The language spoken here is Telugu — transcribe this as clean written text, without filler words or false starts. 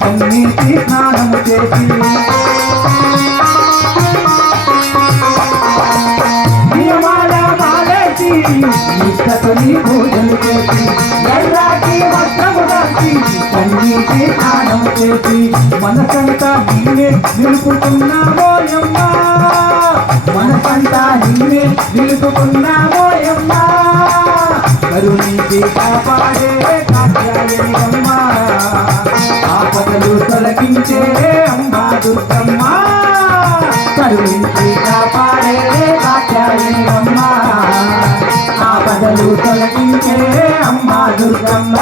కన్నీటి స్నానము చేసి నియమాల మాలేసి నిష్టతో నీ పూజలు చేసి ఎర్రాటి వస్త్రము దాచి కన్నీటి స్నానము చేసి మనసంతా నిన్నే నిలుపుకున్నామోయమ్మా మనసంతా నిన్నే నిలుపుకున్నామోయమ్మా కరుణించి కాపాడే కాత్యాయనివమ్మా ఆపదలు తొలగించే అమ్మా దుర్గమ్మ కరుణించి కాపాడే కాత్యాయనివమ్మా ఆపదలు తొలగించే అమ్మా దుర్గమ్మ